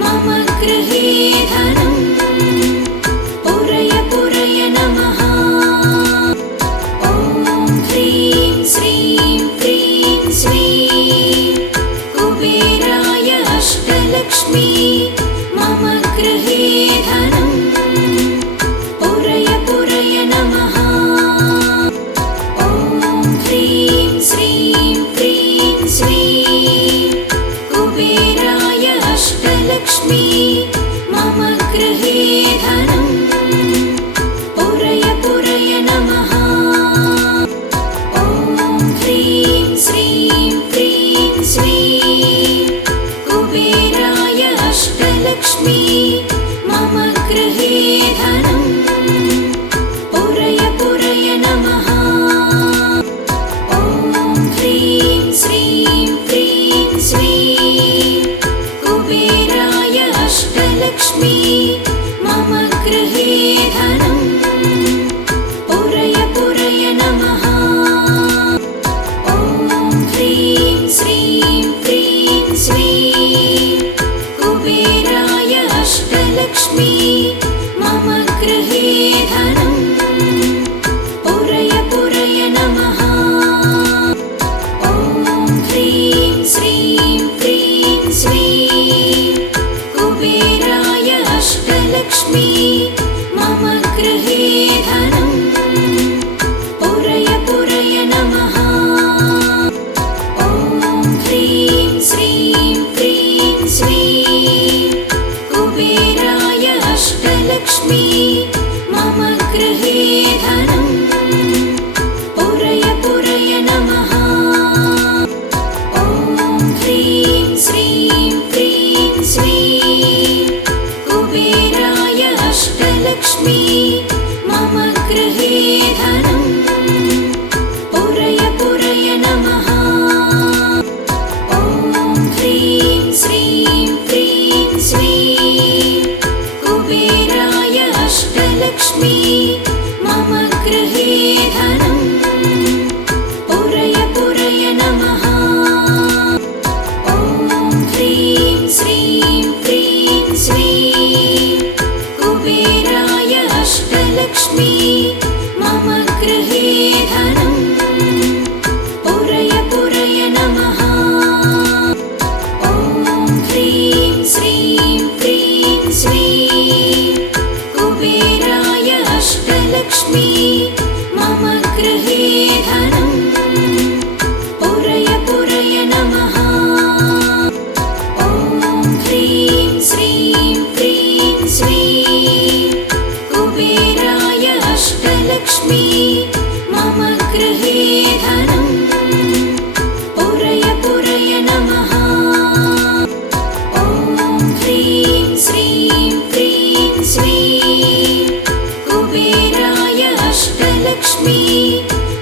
मम गृहे धनं पुरय पुरय नमः। ॐ ह्रीं श्रीं क्रीं श्रीं कुबेराय अष्टलक्ष्मी मम गृहे धनं पुरय पुरय नमः। ॐ ह्रीं श्रीं क्रीं श्रीं कुबेराय अष्टलक्ष्मी मम गृहे धनं पुरय पुरय नमः। ॐ ह्रीं श्रीं क्रीं श्रीं कुबेराय अष्टलक्ष्मी मम गृहे धनं पुरय पुरय नमः। ॐ ह्रीं श्रीं क्रीं श्रीं कुबेराय अष्टलक्ष्मी मम गृहे धनं पुरय पुरय नमः। ॐ ह्रीं श्रीं क्रीं श्रीं कुबेराय अष्टलक्ष्मी मम गृहे धनं पुरय पुरय नमः। ॐ ह्रीं श्रीं क्रीं श्रीं कुबेराय अष्टलक्ष्मी मम गृहे धनं पुरय पुरय नमः। ॐ ह्रीं श्रीं क्रीं श्रीं कुबेराय अष्टलक्ष्मी मम गृहे धनं पुरय पुरय नमः। ॐ ह्रीं श्रीं क्रीं श्रीं कुबेराय अष्टलक्ष्मी मम गृहे धनं पुरय पुरय नमः। ॐ ह्रीं श्रीं क्रीं श्रीं कुबेराय अष्टलक्ष्मी मम गृहे धनं पुरय पुरय नमः। ॐ ह्रीं श्रीं क्रीं श्रीं कुबेराय अष्टलक्ष्मी मम गृहे धनं पुरय पुरय नमः। ॐ ह्रीं श्रीं क्रीं श्रीं कुबेराय अष्टलक्ष्मी मम गृहे धनं पुरय पुरय नमः। ॐ ह्रीं श्रीं क्रीं श्रीं कुबेराय अष्टलक्ष्मी मम गृहे धनं पुरय पुरय नमः। ॐ ह्रीं श्रीं क्रीं श्रीं कुबेराय अष्टलक्ष्मी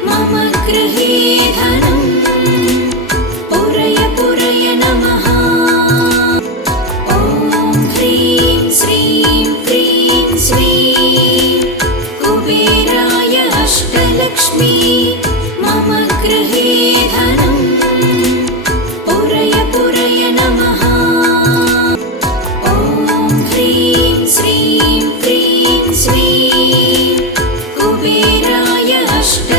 मम गृहे धनं पुरय पुरय नमः। ॐ ह्रीं श्रीं क्रीं श्रीं कुबेराय अष्टलक्ष्मी मम गृहे धनं पुरय पुरय नमः। ॐ ह्रीं श्रीं क्रीं श्रीं कुबेराय अष्टलक्ष्मी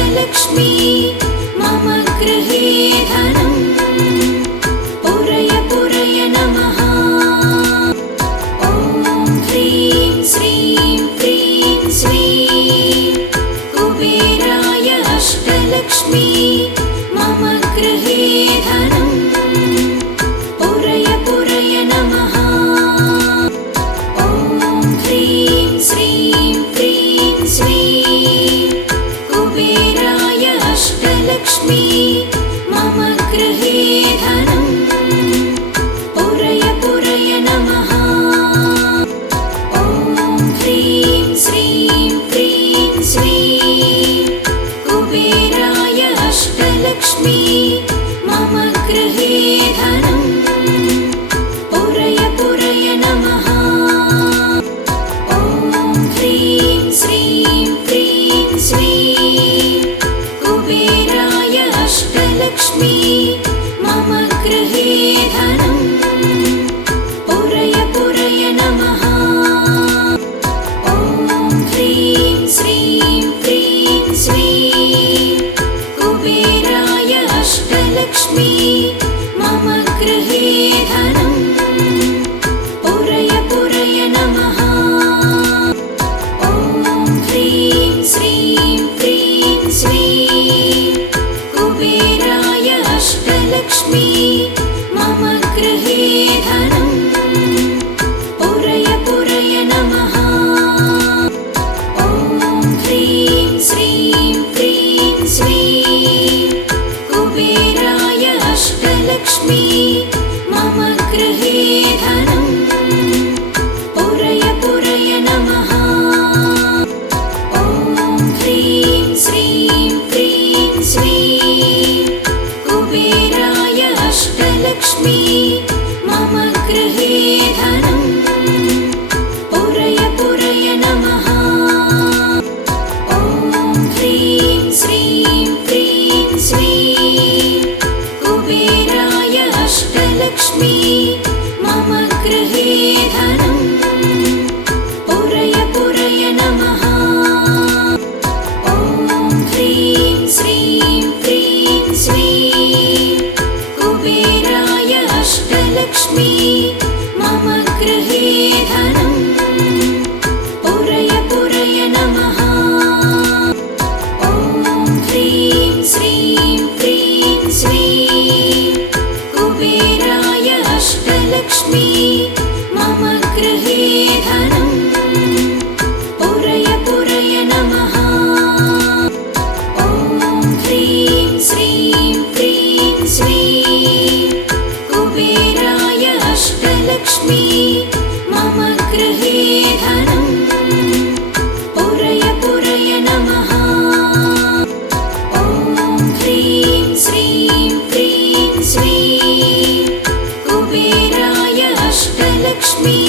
अष्टलक्ष्मी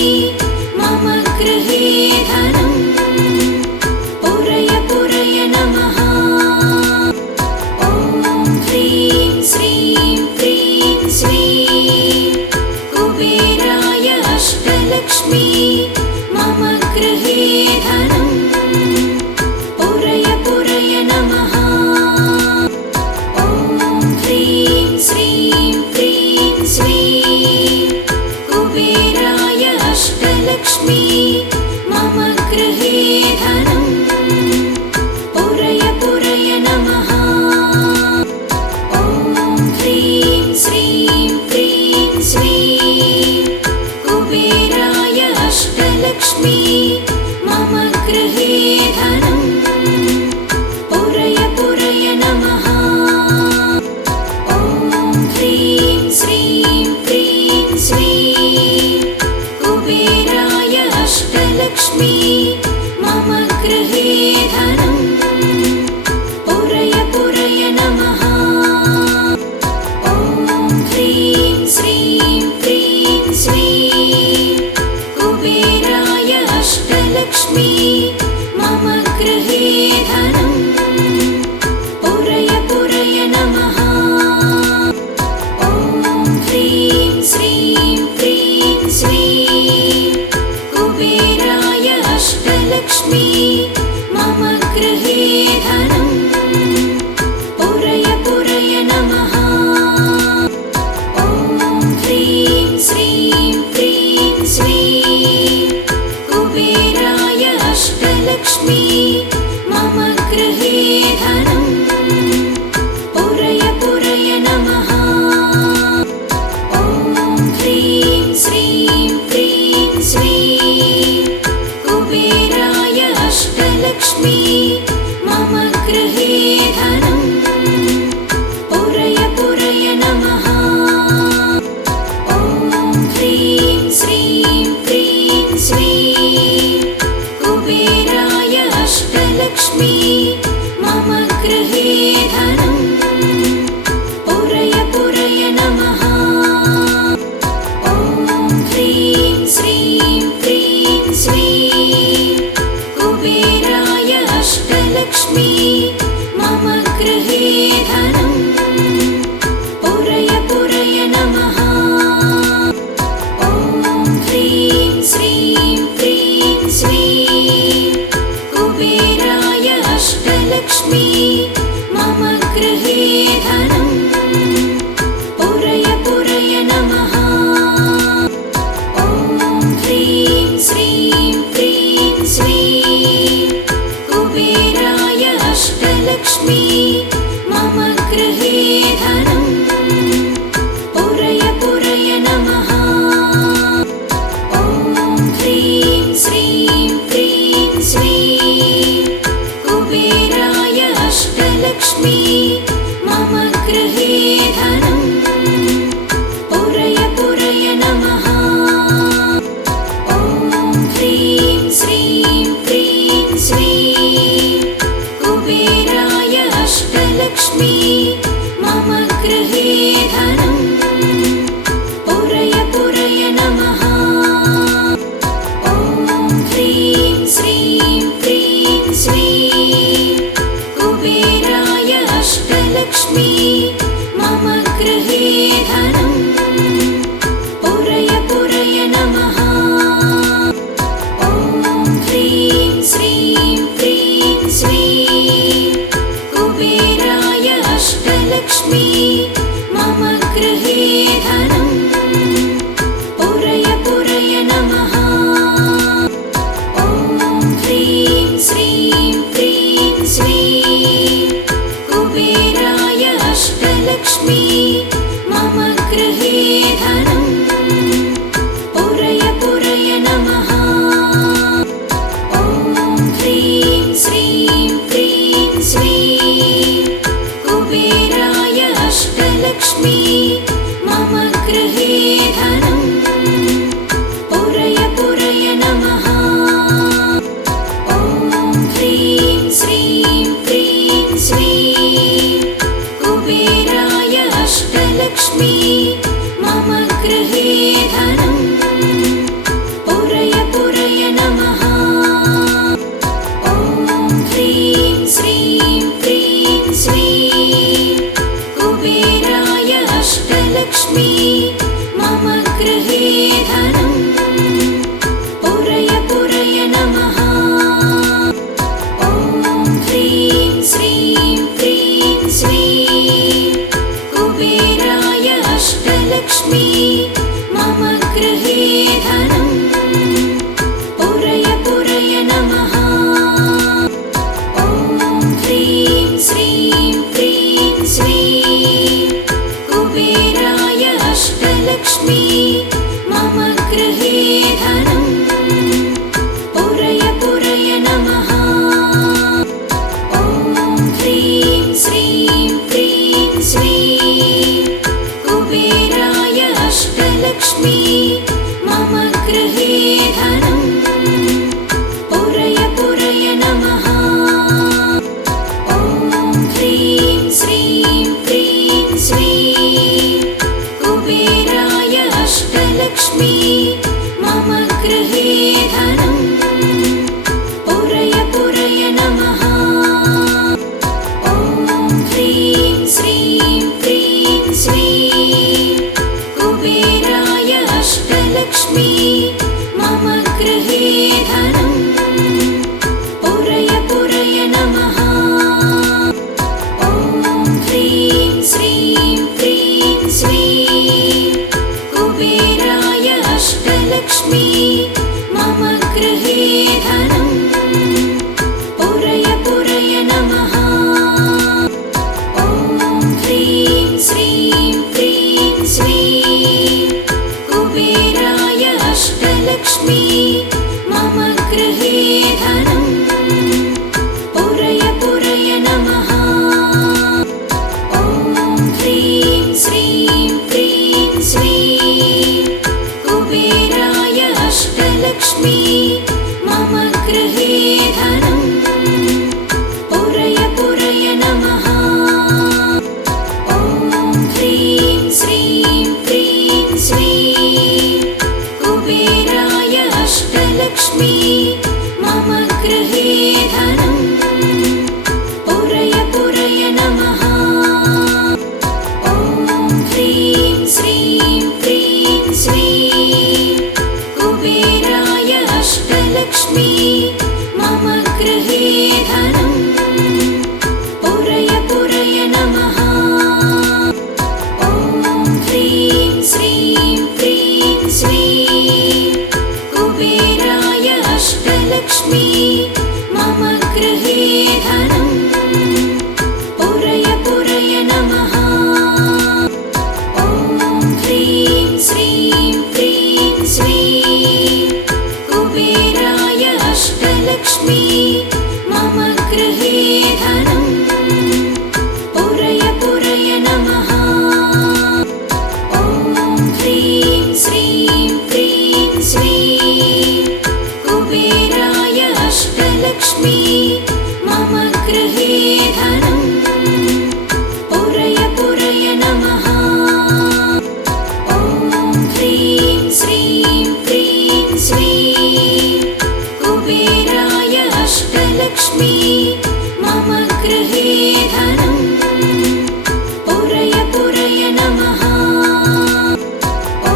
मम गृहे धनम् पुरय पुरय नमः। ॐ ह्रीं श्रीं क्रीं श्रीं कुबेराय अष्टलक्ष्मी मम गृहे धनम् पुरय पुरय नमः। ॐ ह्रीं श्रीं क्रीं श्रीं कुबेराय अष्टलक्ष्मी मम गृहे धनम् पुरय पुरय नमः। ॐ ह्रीं श्रीं क्रीं श्रीं कुबेराय अष्टलक्ष्मी मम गृहे धनम् पुरय पुरय नमः। ॐ ह्रीं श्रीं क्रीं श्रीं कुबेराय अष्टलक्ष्मी मम गृहे धनम् पुरय पुरय नमः। ॐ ह्रीं श्रीं क्रीं श्रीं कुबेराय अष्टलक्ष्मी मम गृहे धनम् पुरय पुरय नमः। ॐ ह्रीं श्रीं क्रीं श्रीं कुबेराय अष्टलक्ष्मी मम गृहे धनम् पुरय पुरय नमः। ॐ ह्रीं श्रीं क्रीं श्रीं कुबेराय अष्टलक्ष्मी मम गृहे धनम् पुरय पुरय नमः। ॐ ह्रीं श्रीं क्रीं श्रीं कुबेराय अष्टलक्ष्मी मम गृहे धनम् पुरय पुरय नमः। ॐ ह्रीं श्रीं क्रीं श्रीं कुबेराय अष्टलक्ष्मी मम गृहे धनम् पुरय पुरय नमः। ॐ ह्रीं श्रीं क्रीं श्रीं कुबेराय अष्टलक्ष्मी मम गृहे धनम् पुरय पुरय नमः। ॐ ह्रीं श्रीं क्रीं श्रीं कुबेराय अष्टलक्ष्मी मम गृहे धनम् पुरय पुरय नमः। ॐ ह्रीं श्रीं क्रीं श्रीं कुबेराय अष्टलक्ष्मी मम गृहे धनम् पुरय पुरय नमः। ॐ ह्रीं श्रीं क्रीं श्रीं कुबेराय अष्टलक्ष्मी मम गृहे धनम् पुरय पुरय नमः। ॐ ह्रीं श्रीं क्रीं श्रीं कुबेराय अष्टलक्ष्मी मम गृहे धनम् पुरय पुरय नमः। ॐ ह्रीं श्रीं क्रीं श्रीं कुबेराय अष्टलक्ष्मी मम गृहे धनम् पुरय पुरय नमः। ॐ ह्रीं श्रीं क्रीं श्रीं कुबेराय अष्टलक्ष्मी मम गृहे धनम् पुरय पुरय नमः। ॐ ह्रीं श्रीं क्रीं श्रीं कुबेराय अष्टलक्ष्मी मम गृहे धनम् पुरय पुरय नमः। ॐ ह्रीं श्रीं क्रीं श्रीं कुबेराय अष्टलक्ष्मी मम गृहे धनम् पुरय पुरय नमः। ॐ ह्रीं श्रीं क्रीं श्रीं कुबेराय अष्टलक्ष्मी मम गृहे धनम् पुरय पुरय नमः। ॐ ह्रीं श्रीं क्रीं श्रीं कुबेराय अष्टलक्ष्मी मम गृहे धनम् पुरय पुरय नमः। ॐ ह्रीं श्रीं क्रीं श्रीं कुबेराय अष्टलक्ष्मी मम गृहे धनम् पुरय पुरय नमः। ॐ ह्रीं श्रीं क्रीं श्रीं कुबेराय अष्टलक्ष्मी मम गृहे धनम् पुरय पुरय नमः। ॐ ह्रीं श्रीं क्रीं श्रीं कुबेराय अष्टलक्ष्मी मम गृहे धनम् पुरय पुरय नमः। ॐ ह्रीं श्रीं क्रीं श्रीं कुबेराय अष्टलक्ष्मी मम गृहे धनम् पुरय पुरय नमः। ॐ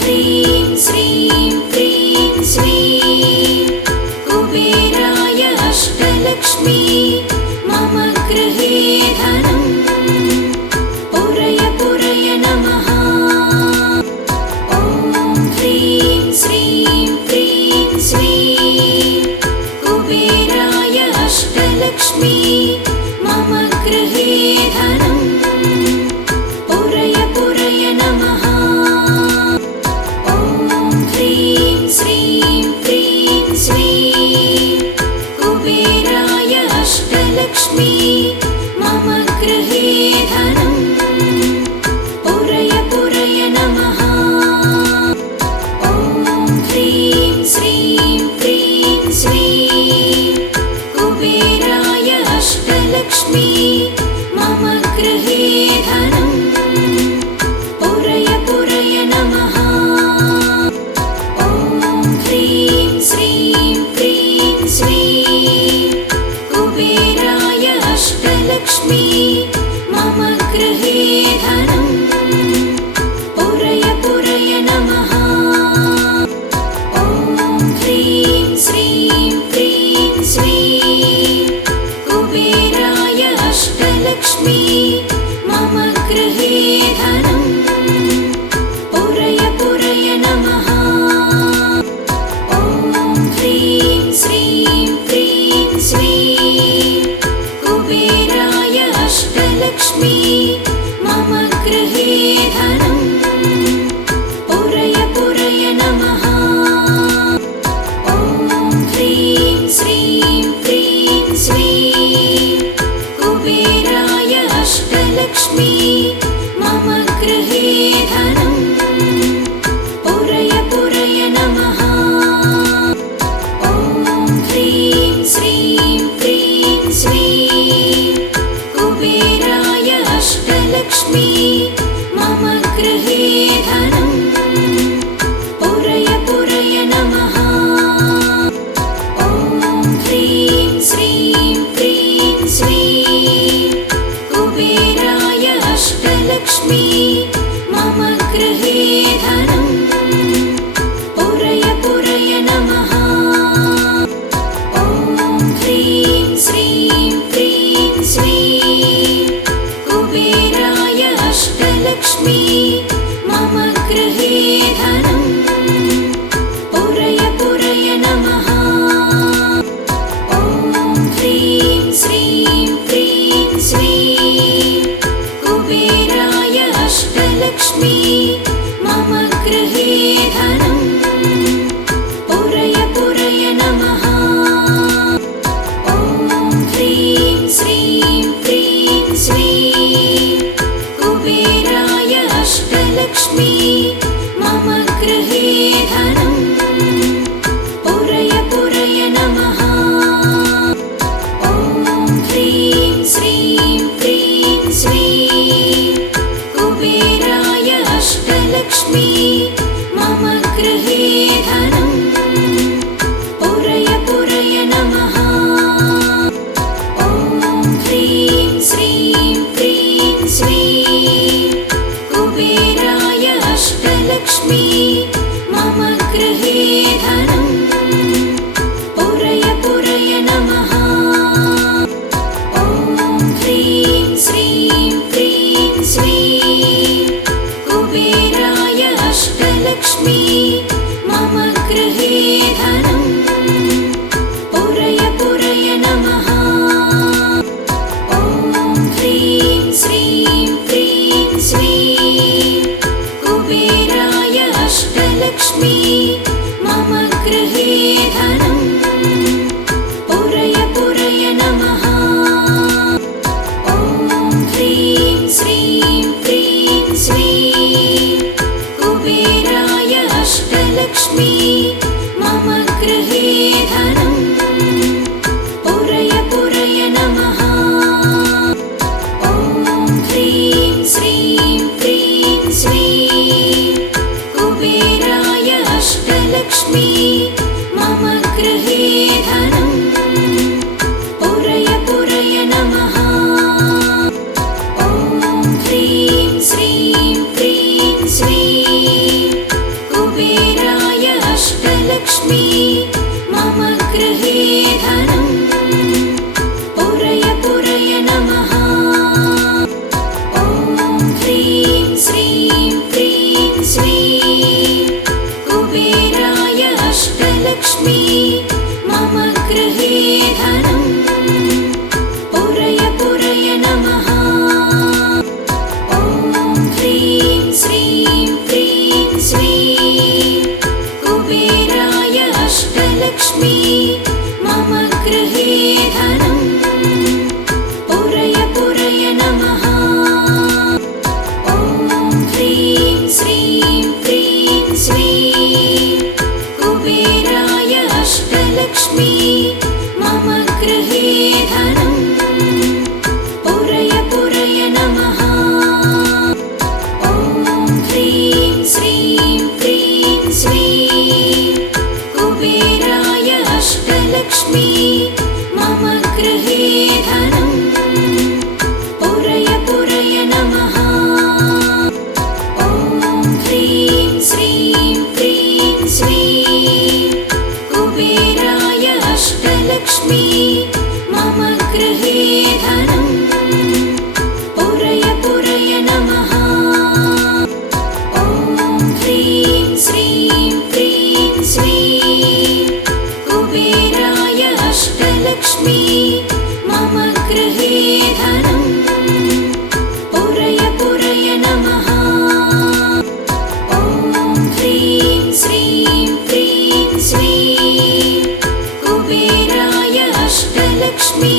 ह्रीं श्रीं क्रीं श्रीं कुबेराय अष्टलक्ष्मी मम गृहे धनम् पुरय पुरय नमः। ॐ ह्रीं श्रीं क्रीं श्रीं कुबेराय अष्टलक्ष्मी मम गृहे धनम् पुरय पुरय नमः। ॐ ह्रीं श्रीं क्रीं श्रीं कुबेराय अष्टलक्ष्मी मम गृहे धनम् पुरय पुरय नमः। ॐ ह्रीं श्रीं क्रीं श्रीं कुबेराय अष्टलक्ष्मी मम गृहे धनम् पुरय पुरय नमः। ॐ ह्रीं श्रीं क्रीं श्रीं कुबेराय अष्टलक्ष्मी मम गृहे धनम् पुरय पुरय नमः। ॐ ह्रीं श्रीं क्रीं श्रीं कुबेराय अष्टलक्ष्मी मम गृहे धनम् पुरय पुरय नमः। ॐ ह्रीं श्रीं क्रीं श्रीं कुबेराय अष्टलक्ष्मी मम गृहे धनम् पुरय पुरय नमः। ॐ ह्रीं श्रीं क्रीं श्रीं कुबेराय अष्टलक्ष्मी मम गृहे धनम् पुरय पुरय नमः। ॐ ह्रीं श्रीं क्रीं श्रीं कुबेराय अष्टलक्ष्मी मम गृहे धनं पुरय पुरय नमः। ॐ ह्रीं श्रीं क्रीं स्वीं कुबेराय अष्टलक्ष्मी मम गृहे धनं पुरय पुरय नमः। ॐ ह्रीं श्रीं क्रीं स्वीं कुबेराय अष्टलक्ष्मी मम गृहे धनं पुरय पुरय नमः। ॐ ह्रीं श्रीं क्रीं स्वीं कुबेराय अष्टलक्ष्मी मम गृहे धनं पुरय पुरय नमः। ॐ ह्रीं श्रीं क्रीं स्वीं कुबेराय अष्टलक्ष्मी मम गृहे धनं पुरय पुरय नमः। ॐ ह्रीं श्रीं क्रीं स्वीं कुबेराय अष्टलक्ष्मी मम गृहे धनं पुरय पुरय नमः। ॐ ह्रीं श्रीं क्रीं स्वीं कुबेराय अष्टलक्ष्मी मम गृहे धनं पुरय पुरय नमः। ॐ ह्रीं श्रीं क्रीं स्वीं कुबेराय अष्टलक्ष्मी मम गृहे धनं पुरय पुरय नमः। ॐ ह्रीं श्रीं क्रीं स्वीं कुबेराय अष्टलक्ष्मी मम गृहे धनं पुरय पुरय नमः। ॐ ह्रीं श्रीं क्रीं स्वीं कुबेराय अष्टलक्ष्मी